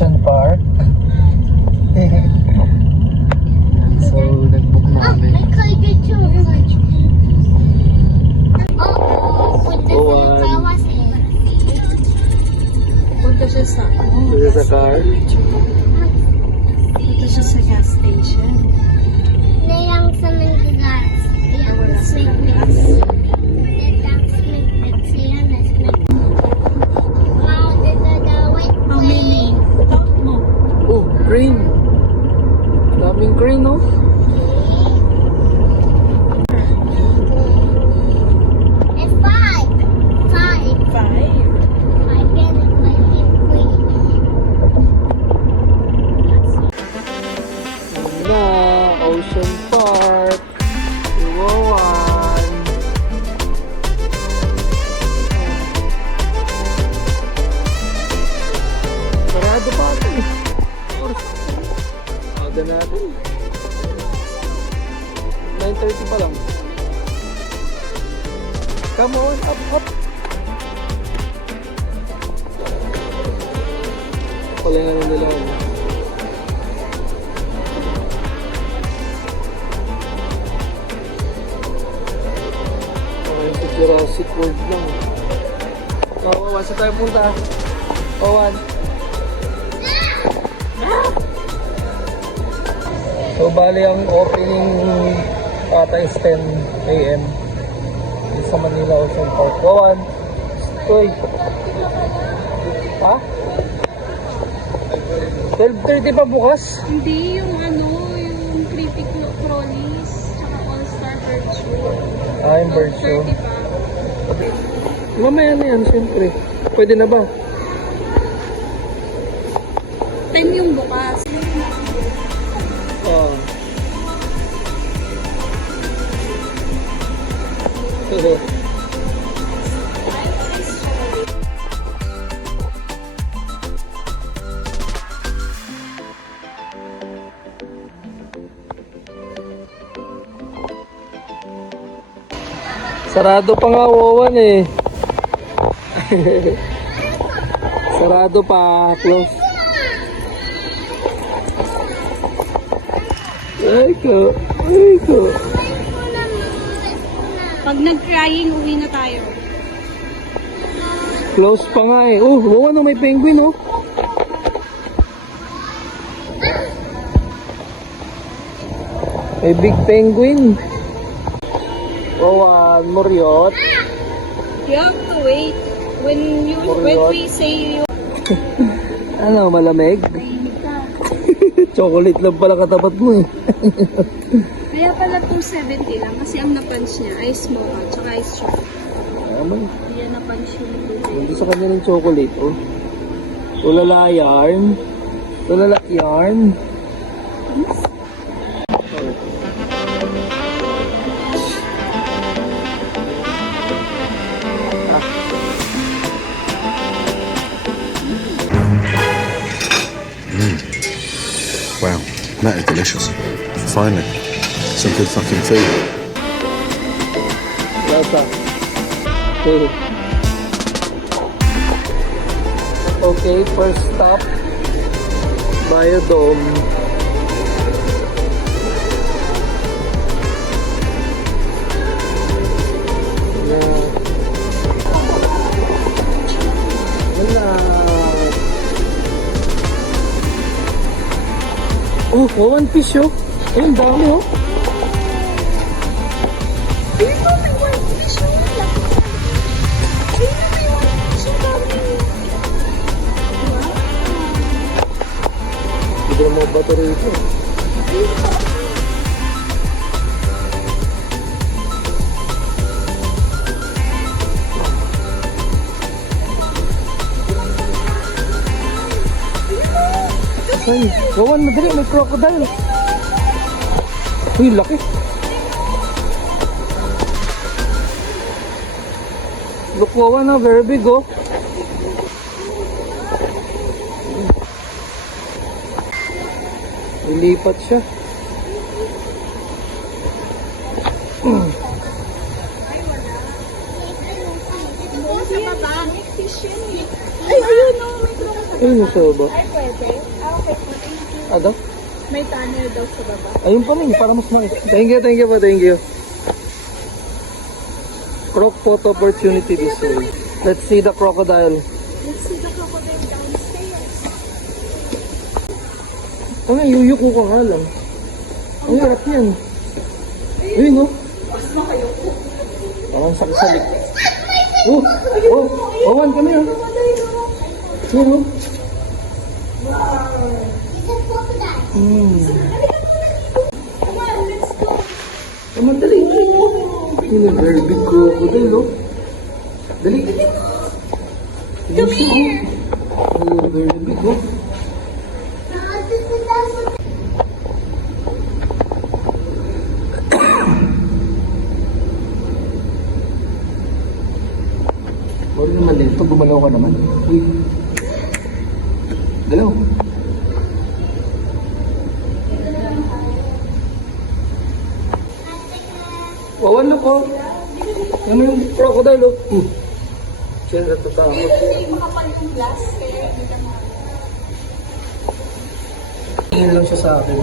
Ocean Park. So, nag-book na kami. Punta siya sa Dito sa car. Punta siya sa gas station. How many? Count mo. Oh, green. Daming green, no? Na Ocean Park. Iwawan. Sarado pa ito eh. Aga natin. 9:30 pa lang. Come on, up, up. Pala nga nila. Okay, sa Jurassic World lang. Wawan, saan tayo punta? Wawan. So, bali ang opening ata is 10 AM sa Manila Ocean Park. Wawan. Uy. Ha? 12:30 pa bukas? Hindi, yung yung creepy crawlies, tsaka all-star bird show. Ah, yung bird show. 12:30 pa. Mamaya na yan, siyempre. Pwede na ba? 10 yung bukas. Oo. Sarado pa nga Wawan eh. Sarado pa, close. Ay ko, ay ko. Pag nag-crying, uwi na tayo. Close pa nga eh. Oh, Wawan oh, may penguin oh. May big penguin. Wawan, Moriot. You have to wait. When we say you Ano, malamig? Chocolate lang pala katapat mo eh. kaya pala 270 lang kasi ang na-punch niya ice mocha tsaka ice chocolate. Aman, Hindi yan na-punch yung nandito sa kanya ng chocolate oh. Tulala yarn. Tulala yarn. Wow, that is delicious. Finally, some good fucking food. Lasa. Okay, first stop. Biodome. Yeah. Wala. Oh, Wawan fish oh. Ay, ang dami oh. Hindi na mga bato rito. Ay, Wawan, madali, may crocodile. Uy, laki. Look, Wawan, very big, oh. Lilipat siya. Sa baba, may fish yan eh. Ay, ayun o, may crocodile. Ayun yung sa baba. Ay, pwede. Ah, okay po. Thank you. Ano? May tunnel daw sa baba. Ayun pa rin, para mas nice. Thank you po, thank you. Croc photo opportunity this way. Let's see the crocodile. Let's see the crocodile downstairs. Ano, yuyuko ka nga lang. Ang harap yan. Ayun, no? Parang sakasalik. Oh, awan kami, ah. Ayun, no? Come on, dali. Yun ang very big crocodile, no? Dali. Come here. Very big, no? Huwag naman dito, gumalaw ka naman. Uy. Galaw. Wawan na po. Ano yung crocodile, oh? Siya natatakot. Makapal yung glass, kaya hindi ka na. Tingin lang siya sa akin.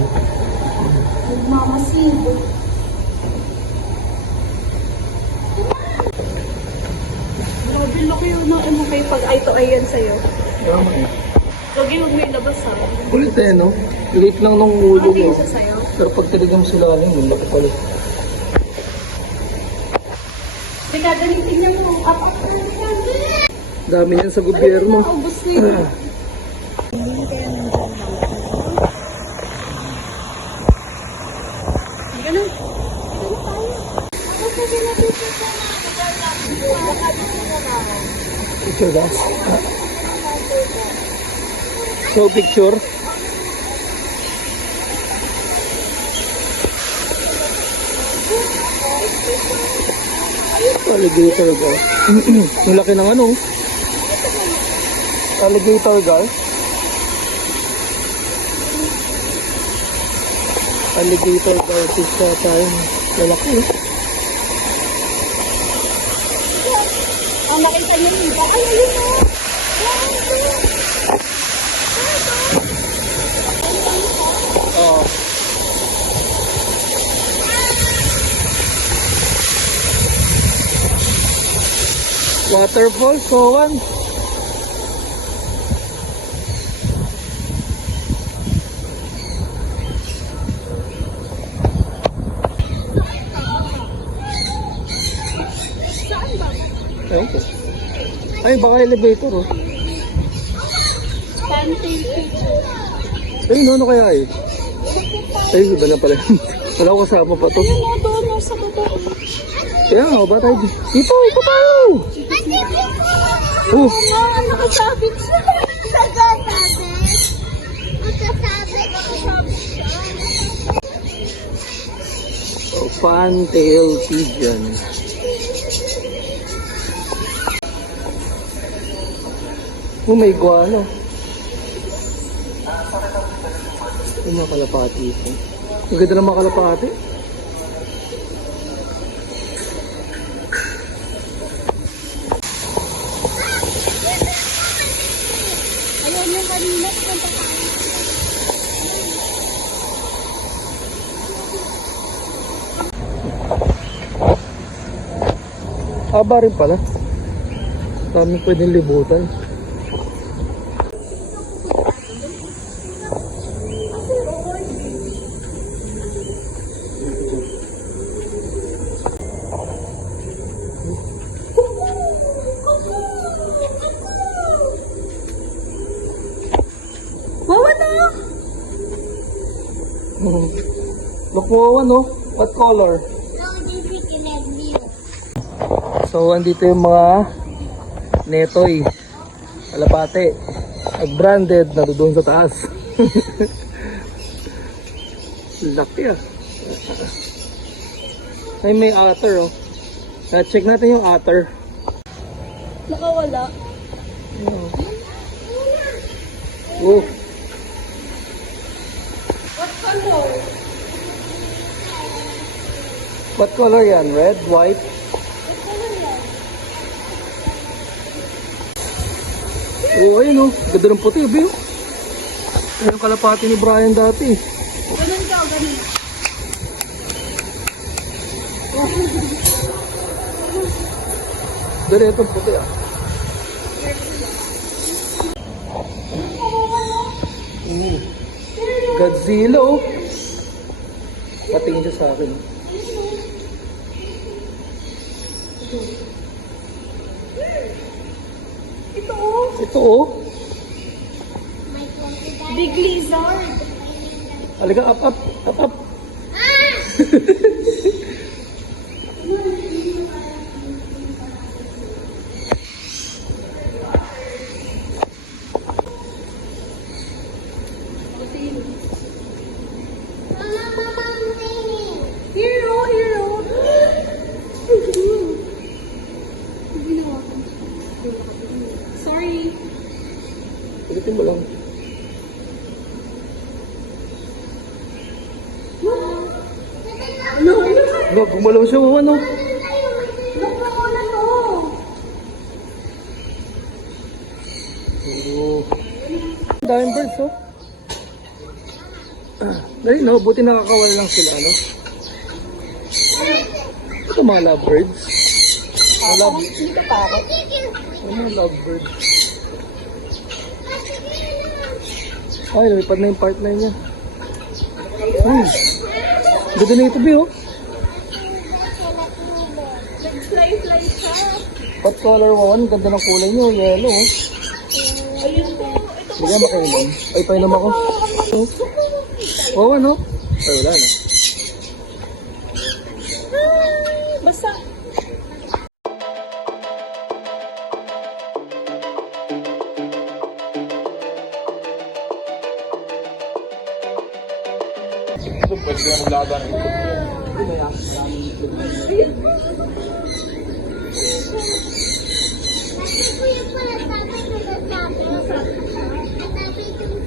Nagmamasid. Grabe, laki yun na ano kayo pag ay to ayan sa'yo. Tama eh. Lagi huwag may labas ha. Kulit eh, no? Kulit lang nung ulo Okay mo. siya sa'yo. Pero pag talagang sila aling, yung laki kulit. Teka, galing tingnan mo. Apak. Dami yan sa gobyerno. Ubus na yun. Ganun. Picture guys. So picture. Alligator guys. Ang laki ng ano. Alligator guys. Alligator guys is tayong lalaki. Ang nakita niyo yung iba. Ay, yun o. Oh. Waterfall, so one. Okay. Ay, baka elevator, oh. Ay, ano kaya eh? Ay, iba na pala. Wala ko kasama pa to. Ayun o, doon o, sa baba. Kaya nga, ba tayo? Ito tayo! Oh, Ah, nakasabit siya. fan-tail pigeon. Oh, may iguana. Yung mga kalapati ito. Ang ganda ng mga kalapati. Ayun yung kanina. Punta tayo. Haba rin pala. Dami pwedeng libutan. Wawa na! Makuha no? What color? So, andito yung mga netoy, kalapate, branded na doon sa taas. Laki ah. Ay, may otter oh. Check natin yung otter. Nakawala. Oh. What color? What color yan? Red? White? Oh, ayun oh. Ganda ng puti, Bill. Ayun ang kalapati ni Brian dati. Ganun ka, ganun. Dali, itong puti ah. Godzilla oh. Patingin siya sa akin. Ito oh. Ito oh. Big lizard. Alaga, up, up, up, up. Hero, hero. Sorry. Ulitin mo lang. Ano? Ano, gumalaw siya oh, ano. Nagpapala to. Oh. Daming birds oh. Dahil no, buti nakakawal lang sila ano. Ito mga lovebirds. Mga love, ano lovebirds. Ay, lumipad na yung partner niya. Ay, ganda na ito, Bio. Fly siya. What color mo? Ganda ng kulay niyo, yellow. Oh. Ayun po. Ito po. Bigyan makainom. Ay, painom ako. Oo, ano? Ay, wala na. Basta.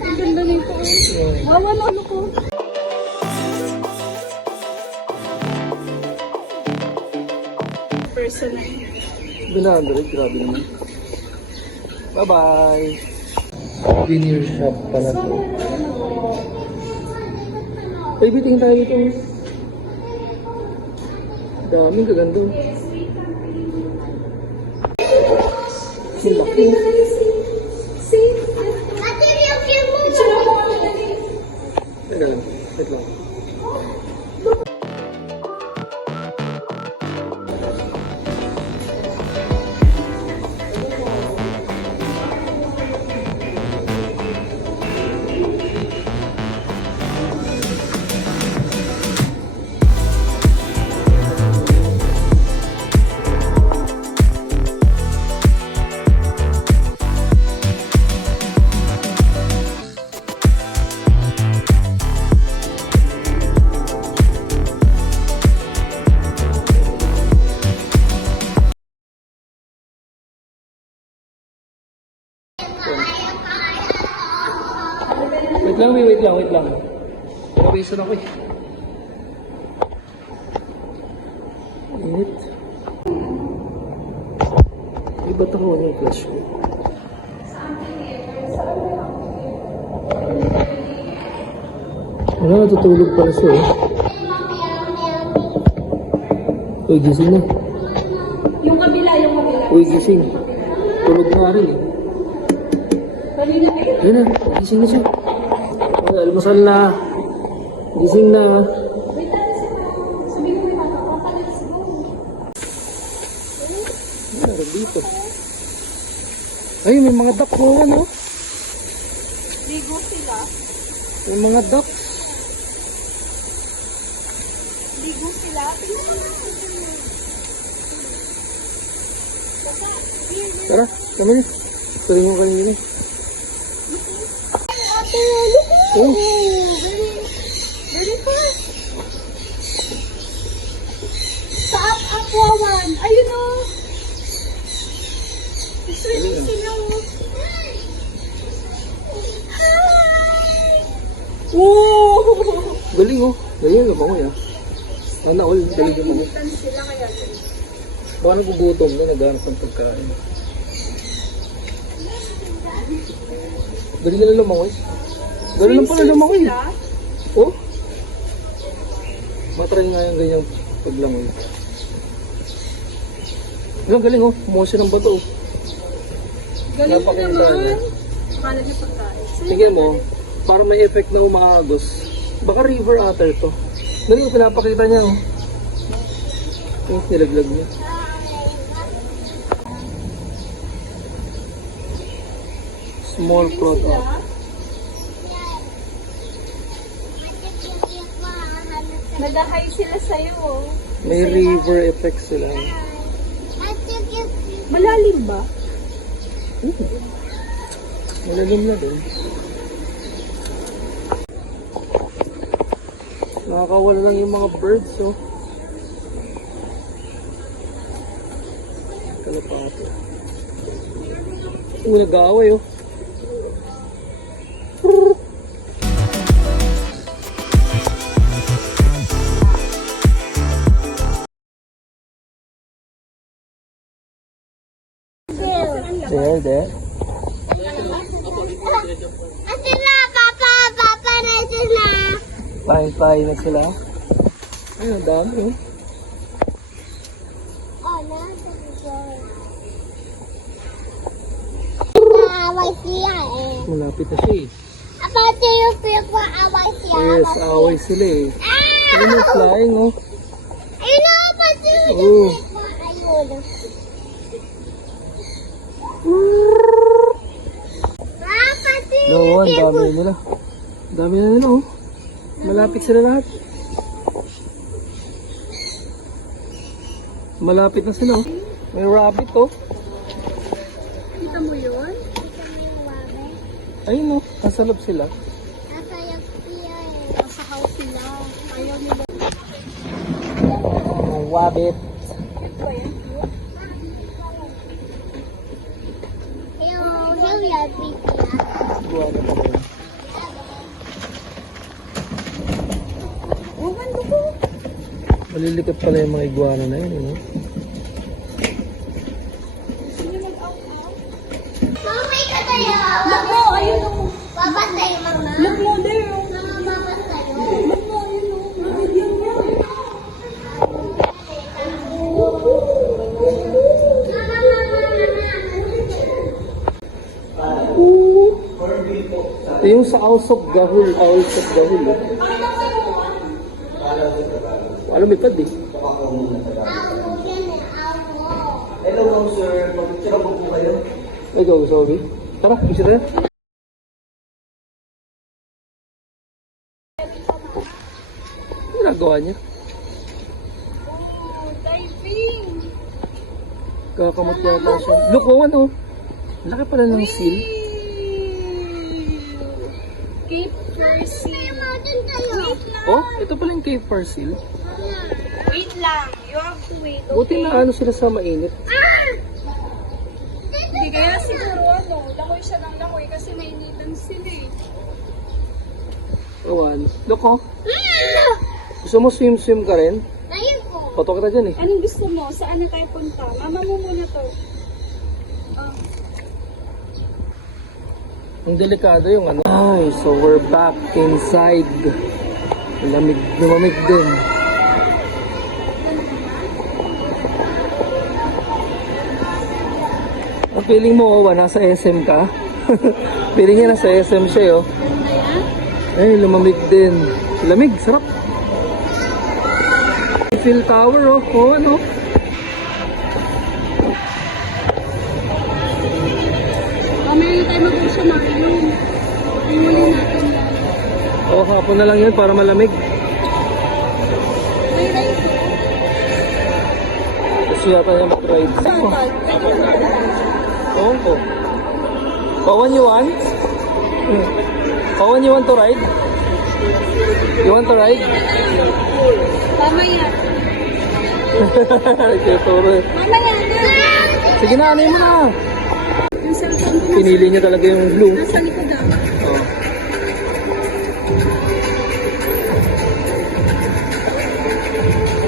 Ang ganda nito. Wawa na ano ko. Personal. 100, grabe naman. Bye-bye. Souvenir shop pala to. Baby, tingin tayo dito. Daming kaganda. Ang laki. Teka lang, wait lang. Wait lang. Pinawisan ako eh. Init. Ay, ba't ako ano yung flash ko? Ano, natutulog pala siya eh. Uy, gising na. Yung kabila. Uy, gising. Tulog na rin eh. Kanina kayo. Ayun na, gising na siya. Ay, almusal na. Gising na. Sabi ko may mata. Ano dito? Ay, may mga duck po ano? Ligo sila. May mga duck. Ligo sila. Tara, kami na. Tuloy mo kanina. Oh, Very fast. Sa up, wawan. Ayun o. Swimming sila o. Hi! Woo! galing oh. Galing ako ya. Sana all, galing ako. Tan sila kaya. Baka nagugutom na, naghanap ng pagkain. Dali na lang lumangoy. Dali lang pala lumangoy. Sila? Oh? Matry nga yung ganyang paglangoy. Ang galing oh. Kumuha siya ng bato oh. Galing mo Napakita naman. niya. Akala niya pagkain. Tingnan mo, para may effect na umaagos. Baka river otter to. Dali ko pinapakita niya oh. Yung nilaglag niya. Small prot oh. Nag-hi sila sa'yo, oh. May river effect sila. Malalim ba? Malalim na din. Nakakawala lang yung mga birds, oh. Kalapate. Nag-aaway, oh. There. Fine na sila. Ay, ang dami, oh. Away siya eh. Malapit na siya, eh. Apa yung away siya? Yes, away sila, eh. Ayun, oh, flying, oh. Ayun na, pati yung Oh. ayun. Pati No, ang dami na nila. Ang dami na nila, oh. Malapit sila lahat. Malapit na sila, oh. May rabbit, oh. Kita mo yun? Ayun, oh. Nasa loob sila. Nasa yung siya eh. Nasa house sila. Ayaw nila. Rabbit. Yung yabi siya. Buwan na pala yun. Oh, ganda ko. Malilikot pala yung mga iguana na yun, eh. Mamay ka tayo. Look mo, ayun oh. Babasay, mama. Look mo there oh. Mama, babasay. Look mo, ayun oh. Nabigyan niya. Ito yung sa Owls of Gahul. Owls of Gahul, eh. Alam, may pad, eh. Hello, sir. Pag-picture po kayo. Ikaw, sorry. Tara, picture na. Ano ginagawa niya? Oh, diving. Kakamot yata siya. Look, oh, ano? Laki pala ng seal. Cape Percy. Mountain tayo. Wait lang. Oh, ito pala yung Cape Pearl seal. Wait lang. You have to wait. Buti na ano sila sa mainit. Hindi kaya siguro ano. Langoy siya ng langoy kasi nainitan sila eh. Awan. Look, oh. Gusto mo swim ka rin? Ayun ko. Pato kita dyan, eh. Anong gusto mo? Saan na tayo punta? Mama mo muna to. Ang delikado yung ano. Ay, so we're back inside. Lamig din. Ang feeling mo, oh, nasa SM ka? Feeling niya nasa SM siya, oh. Ay, lumamig din. Lamig, sarap. Eiffel Tower, oh. Oh, ano? Mamaya na tayo mag-usap makinom. Tingulin natin yan. Oh, hapon na lang yun para malamig. May rice. Gusto yata niya mag-ride. Oh, oh. Pawan, you want? Pawan, you want to ride? You want to ride? Mamaya. Kaya turo. Mamaya na. Sige na, ano mo na. Yung cellphone ko Pinili niya talaga yung blue. nasa likod na. Oh.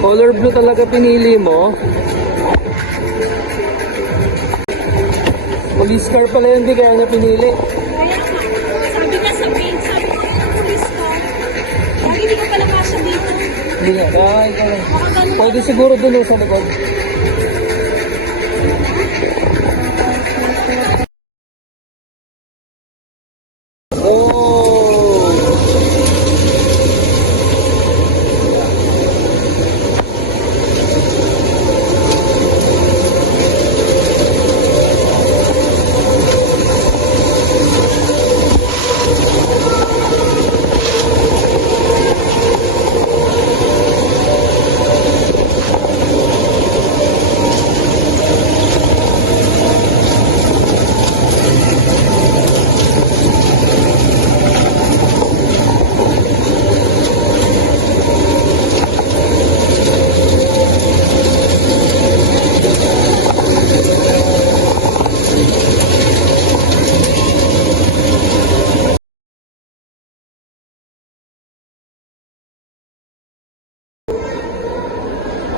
Color blue talaga pinili mo. Police car pala yun, di kaya niya pinili. Kaya nga. Hindi ka sabihin, sabi ko, pulis ka. Bakit hindi ka pala kasya dito? Hindi nga, kaya ikaw lang. Baka ganun. Pwede siguro dun sa likod.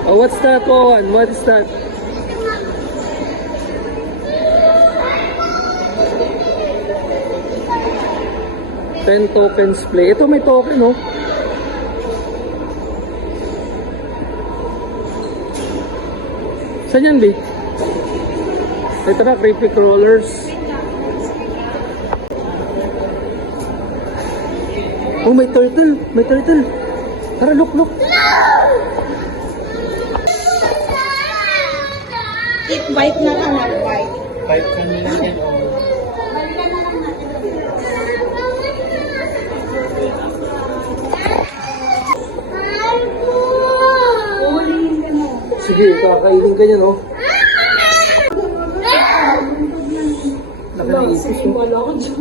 Oh, what's that one? What is that? Ten tokens play. Ito may token, oh. Saan yan, B? Ito na, creepy crawlers. Oh, may turtle. May turtle. Tara, look, look. It white na lang, not white. Kahit kanina yan, oh. Sige, kakainin ka niya, no? Nakaliipis, no? Wala ko dyan.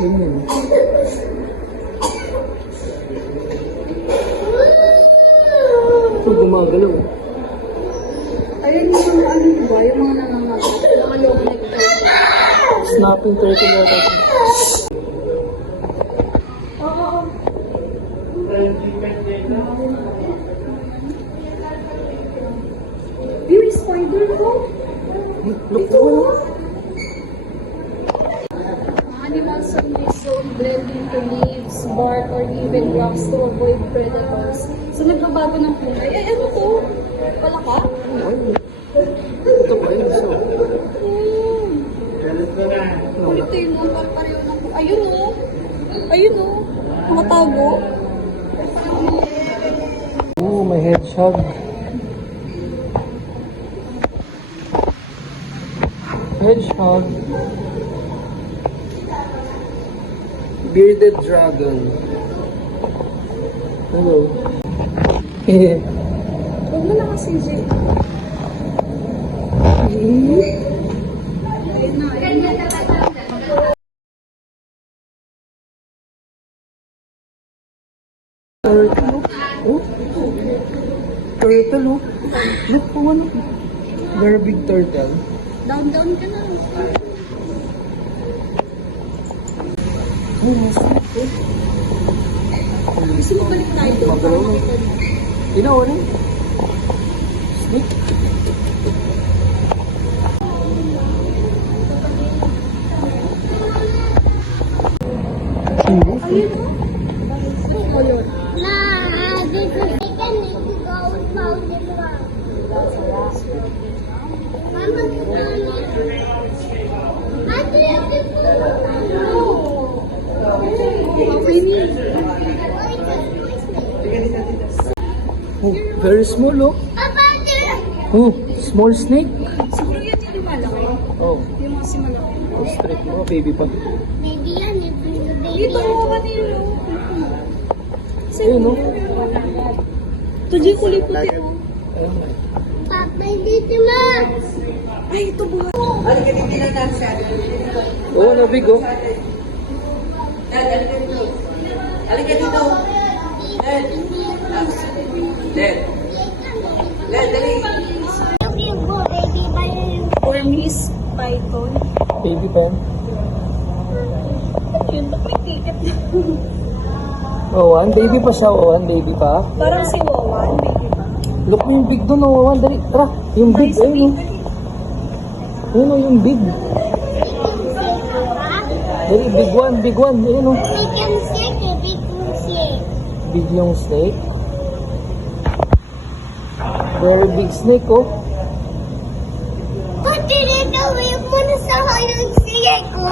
Ganyan. Ito, gumagalaw. Ayun yung ano ba, yung mga nangangalog na ito. Snapping turtle yata siya. Oo. Yung spider ko. Look, oh. Animals of this zone blend into leaves, bark, or even rocks to avoid predators. So nagbabago ng kulay. Ay, ano to? Palaka? Ito pa yun, so. Ito yung mga pareho ng... Ayun o. Ayun o. Nakatago. Oh, may hedgehog. Hedgehog. Bearded dragon. Hello. Huwag mo na kasi, Jay. Turtle, oh. Turtle, oh. Look, oh, ano? Very big turtle. Down ka na. Oh, mas. Gusto mo balik tayo doon? Magalaw na. Ina, ano? Snake. Ayun o. Color. Ma, this is chicken if you go found it wrong. Mama, Oh, very small, oh. Oh, small snake. Siguro yan yung malaki. Oh, Yung mga si malaki. ostrich. Oh, baby pa. baby yan, if you baby Dito yan. mo kanilo. Ayun, oh. Ito dyan kulay puti o. Ayun, Papa, dito ma. Ay, ito buhay. oh, nabig, oh. You go, baby, by Burmese python. Baby pa. Yun, ba't may ticket na? Wawan, baby pa siya, Wawan, baby pa. Parang si Wawan, baby pa. Look mo yung big doon, Wawan, dali, tara. Yung big, ayun, ayun, yung big. Dali, big one, ayun, We can shake it, we can shake. big yung snake. Very big snake, oh. But did it away muna sa hayong shake ko?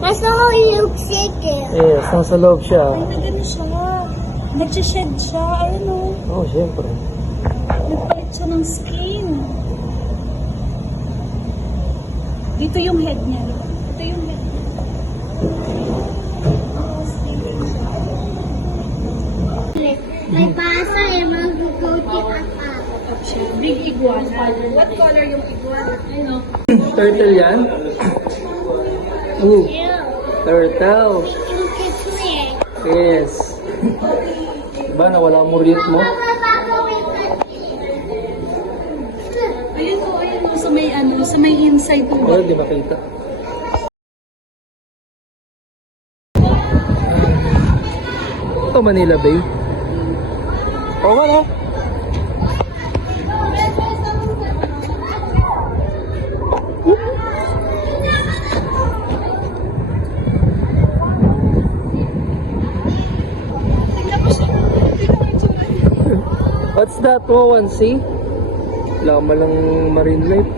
Nasa hayong shake eh. Yes, nasa loob siya. Nagano siya. Nagsished siya. Ayun o. Oh, syempre. Nagpalit siya ng skin. Dito yung head niya. Ito yung head niya. May pasa eh, mag-go-go at Up siya. Big iguana. What color yung iguana? Ano? Turtle yan? Ooh, turtle. Yung kitwe. Yes. Diba, nawala mo rate mo? Ayun o. Sa may ano, sa may inside po. Oh, di makita. Ito, Manila Bay. Oo nga, no? What's that, Wawan? See? Lama lang marine life.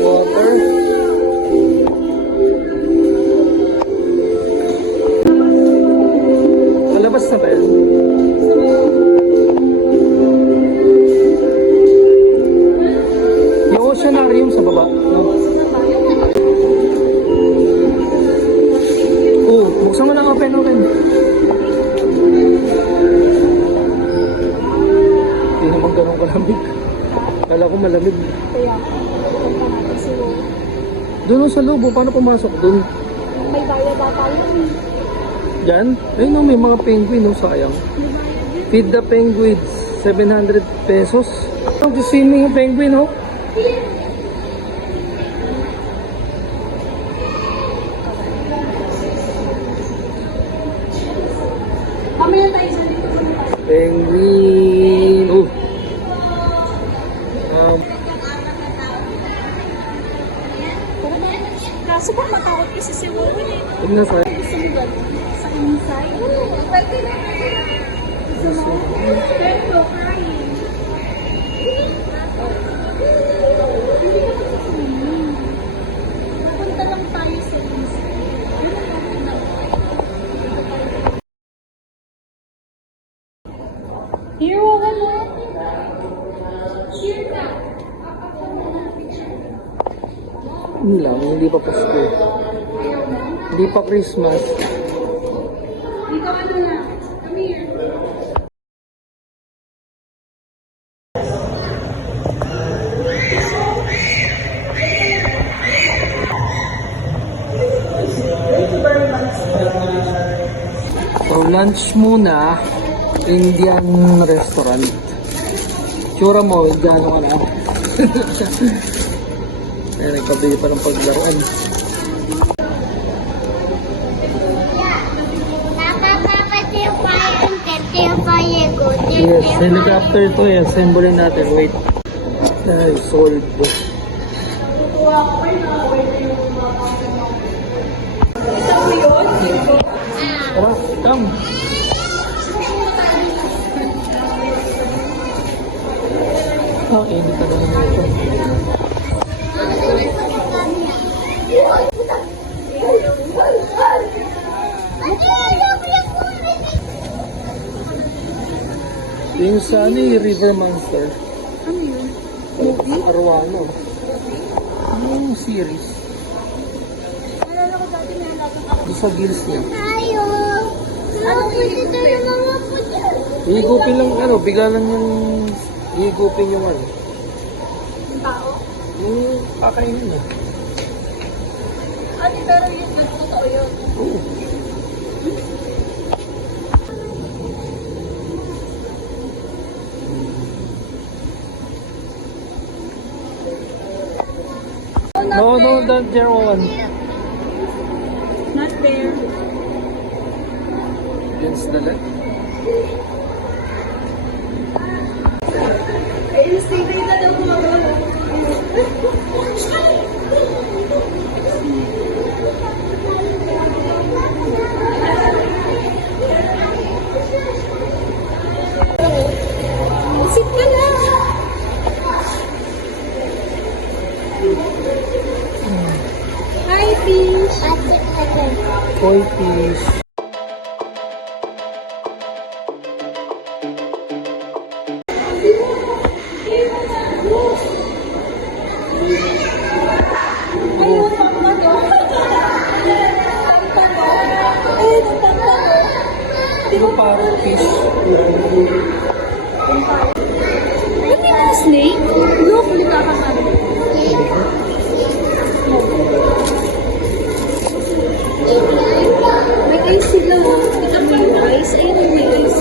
Water. Malabas na ba yan? Yung oceanarium sa baba, no? Oh, buksan mo lang open. Hindi naman ganun kalamig. Kala ko malamig. Kaya, punta natin si Wawan. Doon sa loob, paano pumasok doon? May bayad ba tayo? Diyan? Ayun no, may mga penguin, no? Sayang. Feed the penguins, 700 pesos. Ang swimming yung penguin, no? Mamaya tayo sa dito. Penguin. Oh. Kaso ba matakot kasi si Wawan eh. Tignan sa Gusto mo ba? Sa inside? Pwede na. Gusto mo? Pero crying. Punta lang tayo sa inside. Here, Wawan mo. Cheer ka. Hindi lang, hindi pa Pasko. Hindi pa Christmas. Dito ka na. Come here. For lunch muna, Indian restaurant. Tsura mo, gano'n ka na. Ayan, nagkabili pa ng paglaruan. Yes, helicopter to eh. Assemble natin. Wait. Ay, sold. Tara, come. Oh, init ka lang ito. Yung Sunny River Monster. Ano yun? Sa Arwano. Yung series. Nalala ko dati may latang ako. Doon sa gills niya. Tayo. Ano pwede tayo mga po dyan? Higupin lang, ano, bigalan yung higupin yung ano. Yung tao. Yung kakainin niya. Ate, pero yun, totoo yun. Oo. No, no, don't share one. Not there. Against the left. Ayun, stay na daw mo. Sit ka na. Hi, fish. Koi fish. Ayun, pampano. Pampano. Ayun, ang pampano. Ito parang fish. Look at the snake. Look, nakakasabi. May eyes sila. Kita mo yung eyes. Ayun, may eyes.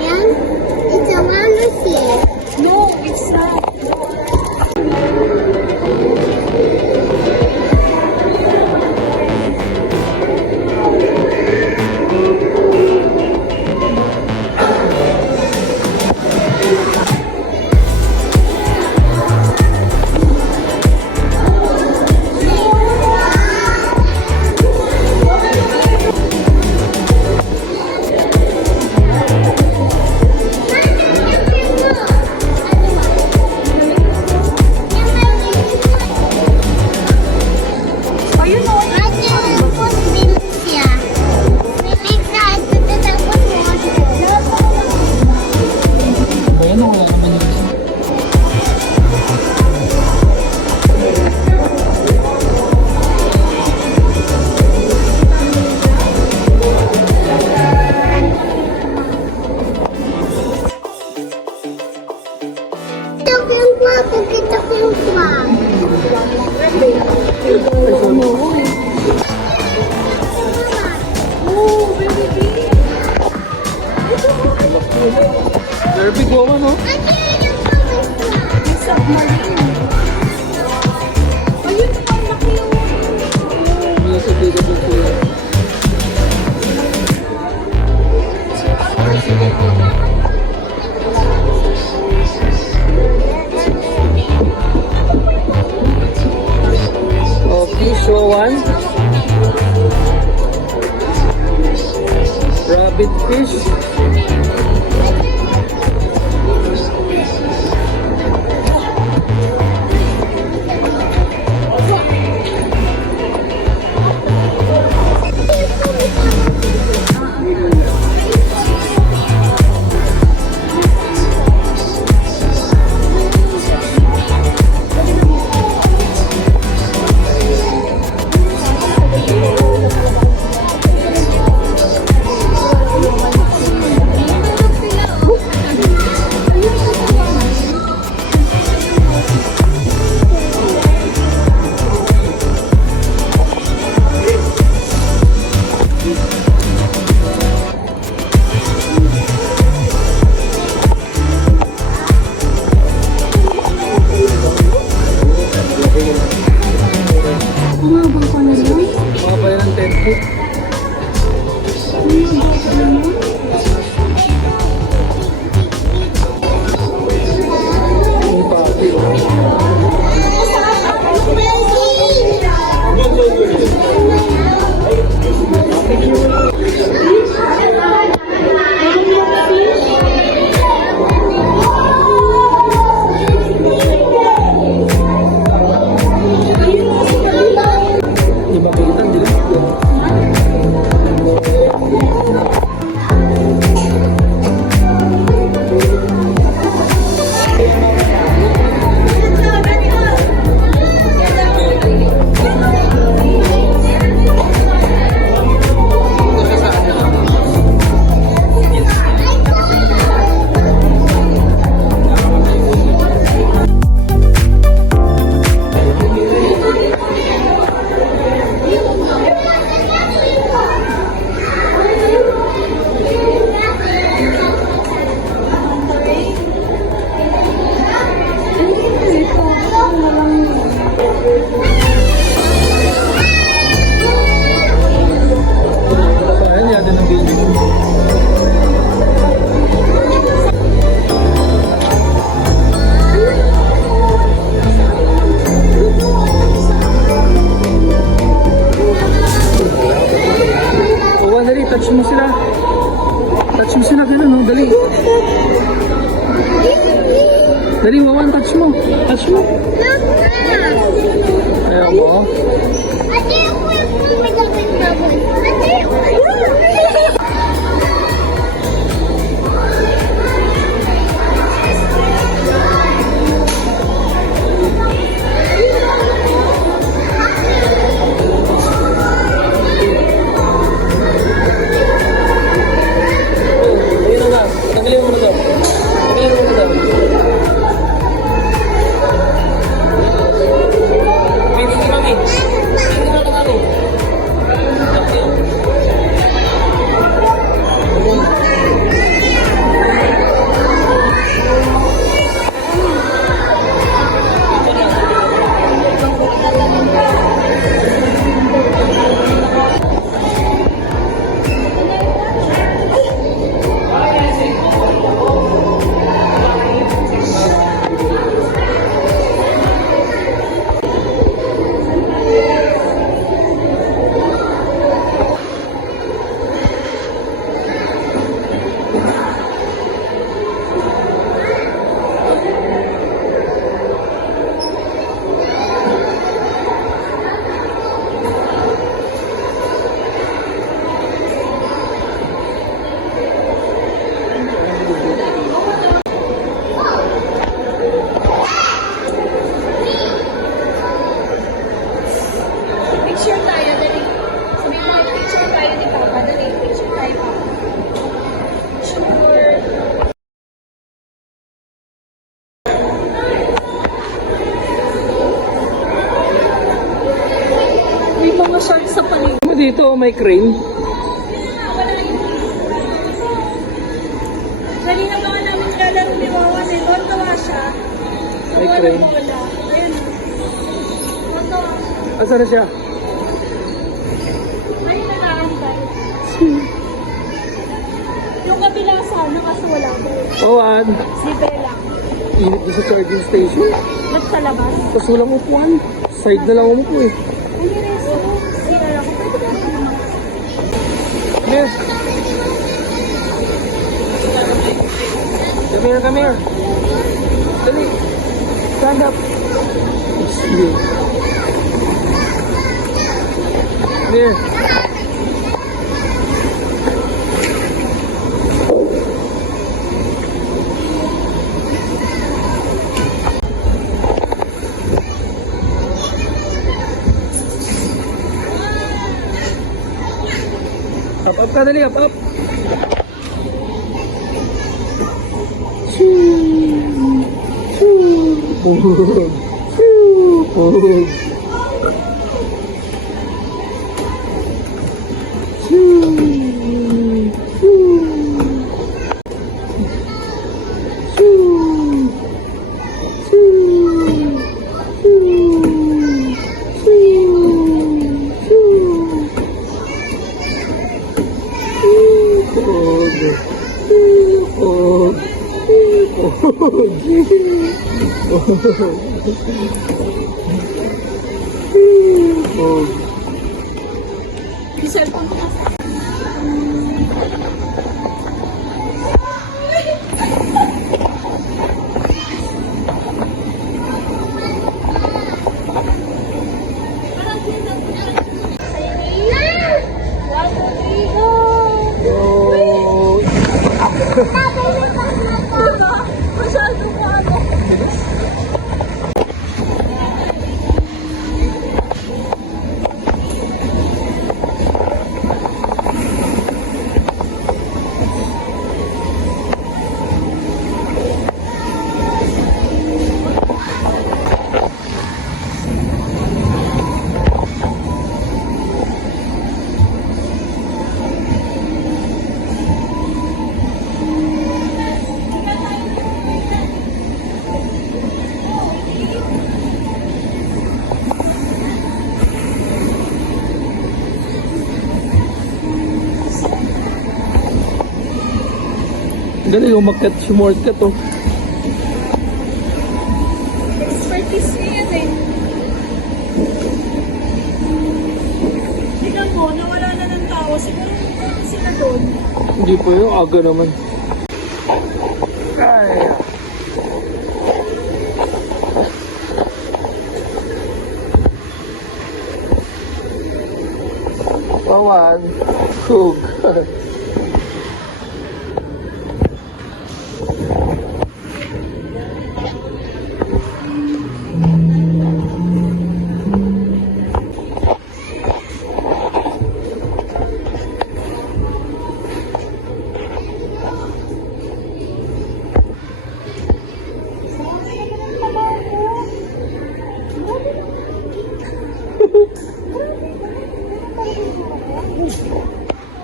Yan. It's a rattlesnake. No, it's not. Ayun, oh. Ba yan o wala naman yun? Kita ko yung swamp. Oh, very big. Very big woman, no? Yung submarine. Ayun, ang laki yung... Wala sa bigat ng kuya. Oh, fish one. Rabbit fish. mo. Touch mo. Look na! Ayaw mo. Ate, ako yung pumidakin bubble. Ate, ako Ayun na nga. Nabili mo daw. Nabili mo daw. Pwede si Mami. Pwede na Mami. Picture tayo, dali. Sabi mo, picture tayo ni Papa. Dali, picture tayo, Papa. Sure. May mga sharks sa paligid. Dito, may crane. Kanina ba namin nilalaro ni Wawan eh. Tawa siya. May Wala crane. na bola. Ayun. Tawa siya. Asa na siya? Ay, nakaantay. Yung kabila sana kasi wala ko. Owan. Si Bella. Init na sa charging station. Ba't sa labas? Tapos walang upuan. Side na lang umupo eh. Hindi resto. Sira ako. Pwede ba naman? Yes. Come here, come here. Dali. Stand up. Sige. Come here. Up ka, dali, up. Yung cellphone ko kasi. Masyado ko ano. Dali, umakyat, sumortcut oh. Expertise niya yan eh. Tignan mo, nawala na ng tao. Siguro sila doon. Hindi pa yun, aga naman. Ay. Pawan. Cook.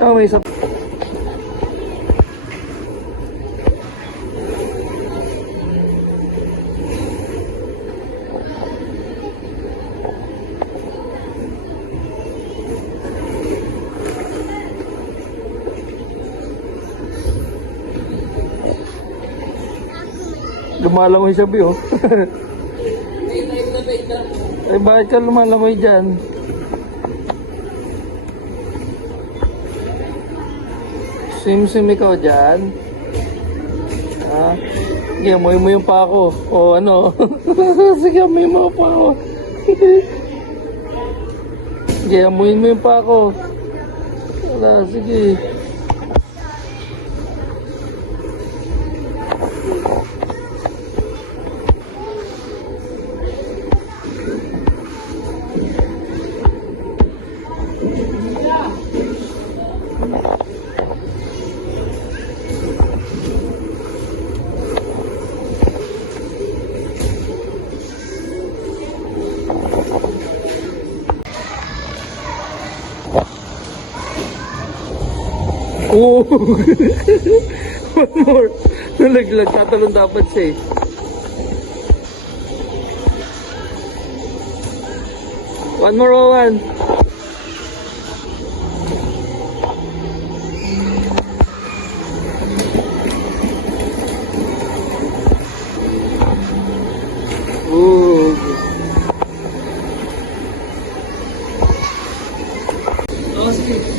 Oh, may isa. Lumalangoy siya, Bi, oh. Ay, bakit ka lumalangoy dyan? Sim ikaw dyan? Ha? Sige, amoy mo yung pa ako. O ano? Sige, amoy mo pa ako. Sige, amoy mo yung pa ako. Wala, sige. Oh! One more. Nalaglag. Tatalon dapat siya eh. One more, Owen. Oh. Oh, sige.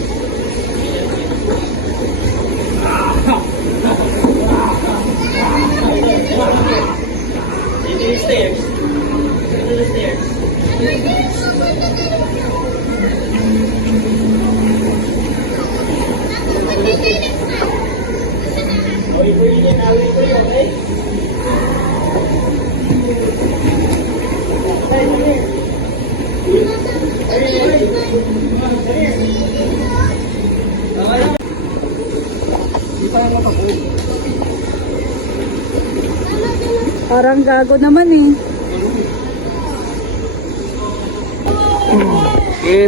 Parang gago naman eh.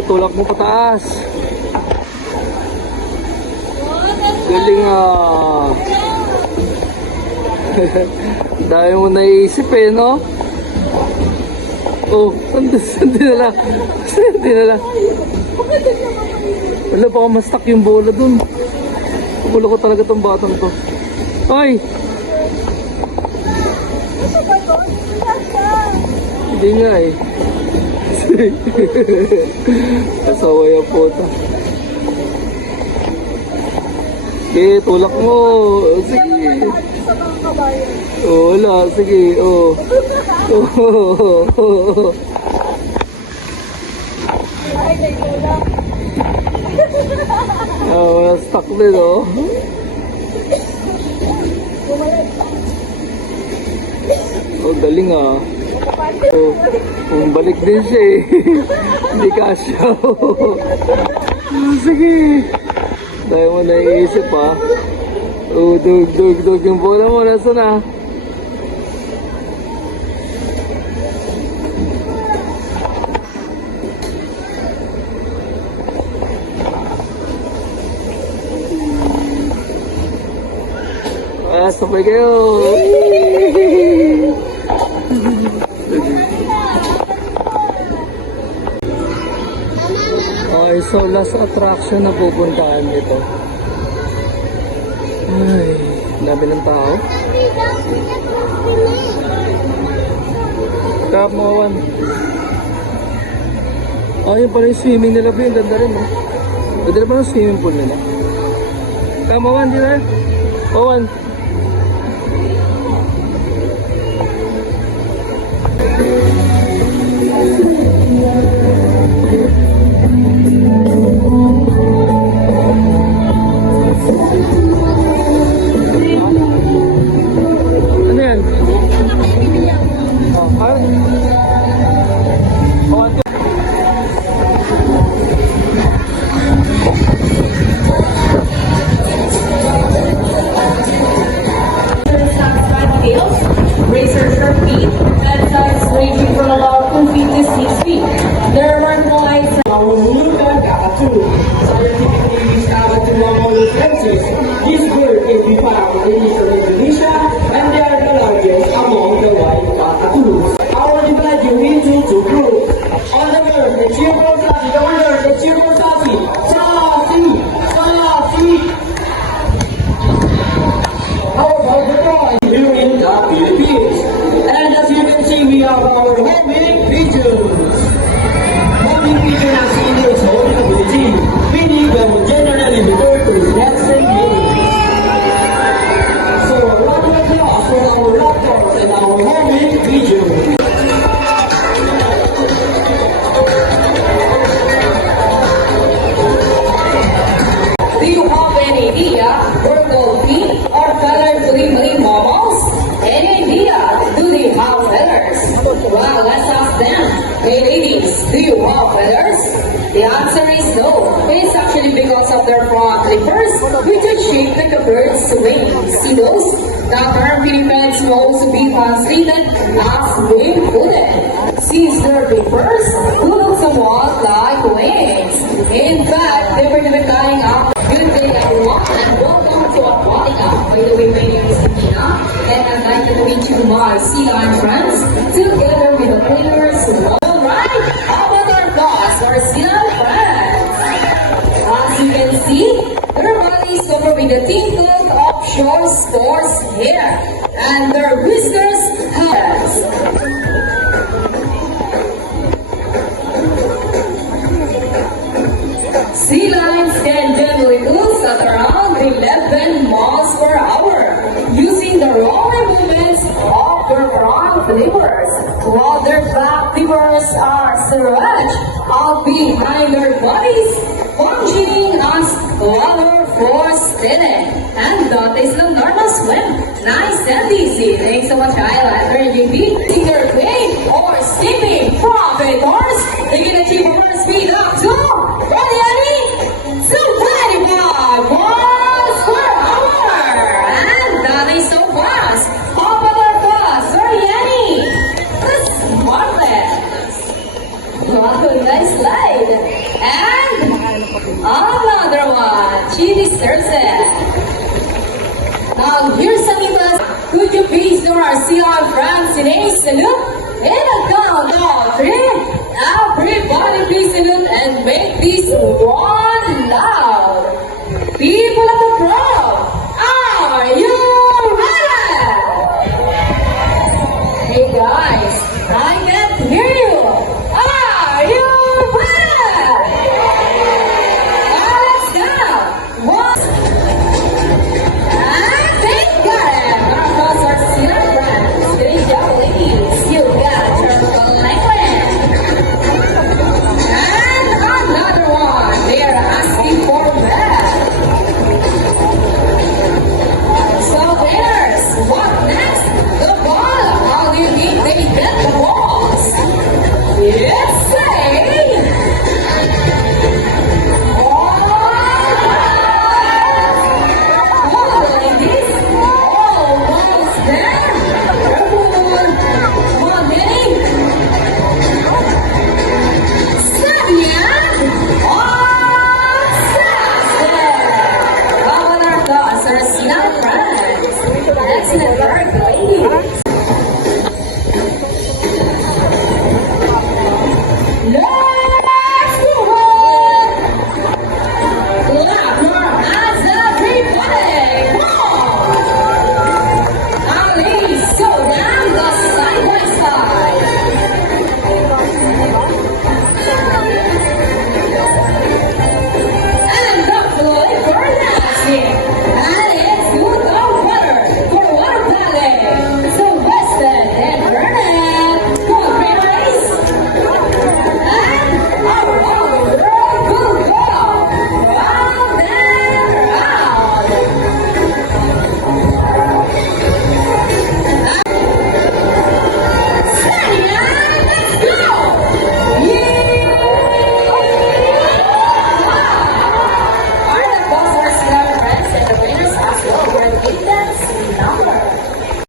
Tulak mo pataas. Galing ah. Dami mo naisip eh, no? Oh, sandi na lang. Sandi na lang. Wala, baka ma-stuck yung bola dun. Gulo ko talaga tong batang to. Ay! Hindi nga eh. Kasawa yung puta. Sige, tulak mo. Sige. Oh, wala. Sige. Oh. Oh. Oh, stuck din, oh. Oh, galing ah. Oh, balik din siya eh. Hindi kasya. Oh, sige. Dahil mo naiisip ha. Oh, dug yung bola mo. Nasaan na? Sabay kayo. Okay, so last attraction na pupuntahan nito. Ay, dami ng tao. Tap mo, Owen. Oh, yun pala yung swimming nila, Bri. Ang ganda rin, oh. Ganda na ba yung swimming pool nila? Tama, Owen, di ba? Owen. onward, let's cheer for Sashi. The onward, let's cheer for Sashi. Sashi, Sashi. How about the boys here in the Philippines? And as you can see, we have our homing pigeons. Homing pigeon ang senior sa holding ability, meaning they will generally refer to nesting units. So, a round of applause for our raptors and our homing pigeons. Do you have any idea where dolphin or feathered marine mammals? Any idea? Do they have feathers? Well, let's ask them. Hey ladies, do you have feathers? The answer is no. It's actually because of their front flippers, which are shaped like a bird's wings. See those? The term Philippines most be translated as wing-footed. Since their flippers look somewhat like wings. In fact, they were flying up. Good day everyone, and welcome to Aquatic Up. By the way, my name is Tina, and I'd like to meet you my sea lion friends, together with the players. Alright, how about our boss, our sea lion friends? As you can see, their bodies covered with a thin coat of short coarse hair, and their whiskers have. Sea lions can generally move at around 11 miles per hour, using the roaring movements of their front flippers, while their back flippers are stretched out behind their bodies, functioning as water for steady. And that is the normal swim. Nice and easy. Thanks so much, Highlander. You need either plane or skipping. Profitors, they can achieve a first speed up to 25 miles per hour. And that is so fast. How about our boss, Sir Yanni? That's marvelous. What a nice slide. And another one. She deserves it. Now, here's some of us. Could you please do our sea lion friends in a salute? In a count of 3,